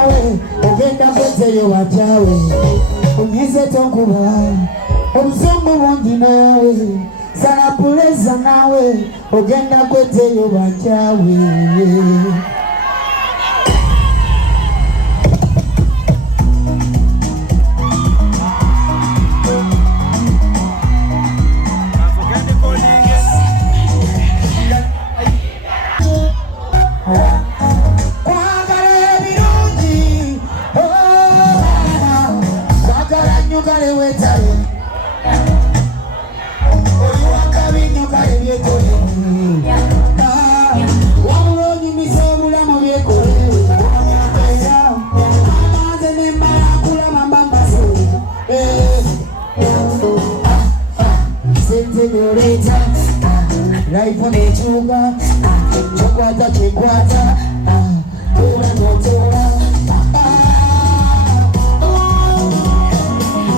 nawe ogenda kweteyo batyawe unyize tokuba obuzungu bungi nawe salapuleza nawe ogenda kweteyo batyawe Life on the chuga, chokwata chikwata, tora notora.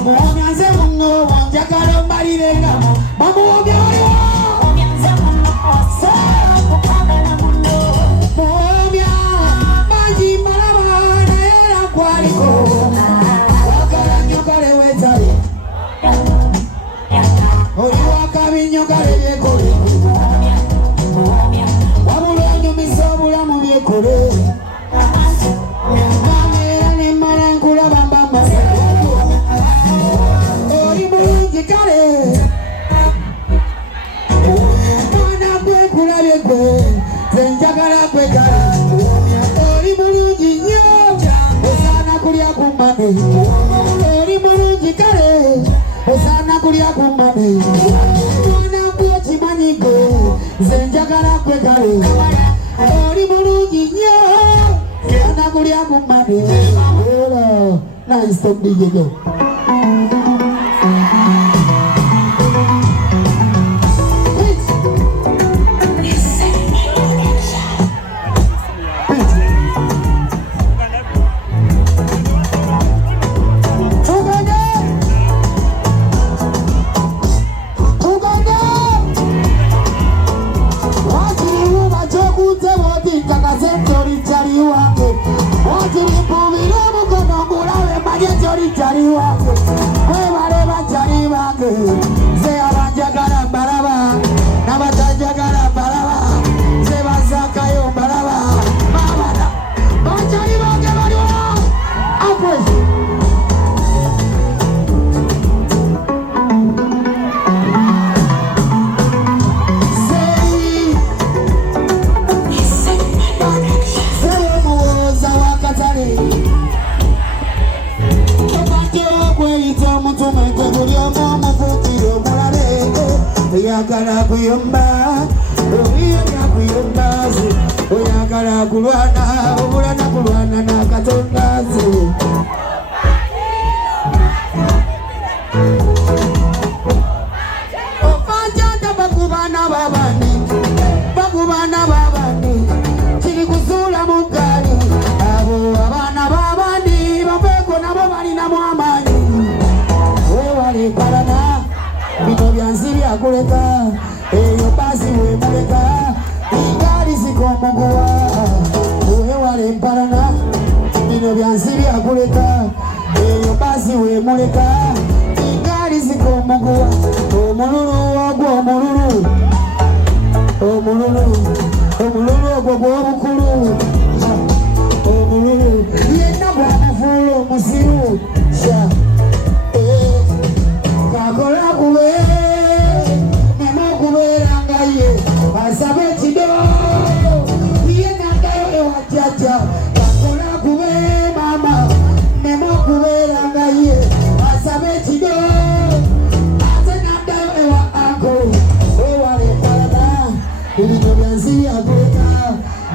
Mwanze mungo, wanjakalo marirenga, mamu wange waliwa. Mwanze mungo, sara kukagala mundo. Mwamya, manji malama, na yera kwaliko. Wakala nyokale wetale. Oliwa kabinyo kale yekole. Wabulonyo misobula mu byekole. Kamera ne marankula bambamba. Oli bulungi kale. Mwana gwe kulabye gwe. Nze njagala gwe kale. Oli bulungi nnyo. Osaana kulya ku mame. Oli bulungi kale. Osaana kulya ku mame. Nze njagala gwe kale oli mulungi nnyo osaana kulya ku mame. Nice stop DJ go. Oyagala kuyomba, oyagala kuyomba, oyagala kulwana, obulana kulwana na Katonda ze. Ofajanda bakubana babani, kiri kuzula mugali, abo abana babani, babeko nabo balina mwamanyi. Wewale parana. Bino byansi byakuleka eyo basi wemuleka ingali zikomuguwa wewale mparana. Bino byansi byakuleka eyo basi wemuleka ingali zikomuguwa. Omululu ogwo omululu ogwo gw'obukulu. Omululu yenna bw'amufuula omusiru kakola kube nemo kubeera nga ye asabe ekido ye nangayo ewajjajja. Kakola kube mama nemo kubeera nga ye asabe ekido ate nangayo ewa anko. Ewale parana ebinyo byansi byakuleka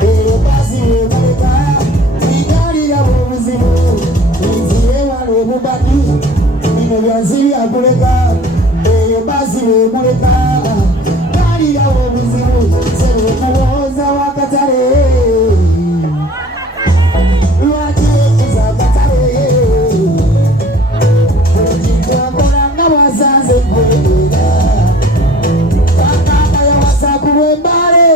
eyo basi wemuleka tigalira bw'obuzibu nzi ewale obubadi. Bino byansi byakuleka eyo basi wemuleka galira obuzibu sebe muwoza wakatale. Lwaki wekuza akatale ekitwakola nga bwasanze kwegera kakanga yawasaku lwembale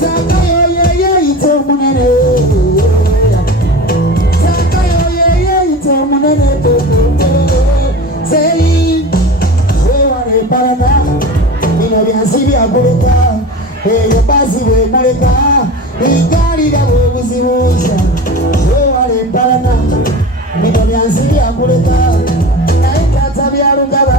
zakayo yeyeyita omunene. bino byansi byakuleka eyo basi bwemuleka bigalira bwebuzibuuza wewala empalana bino byansi byakuleka naye tata byalugaba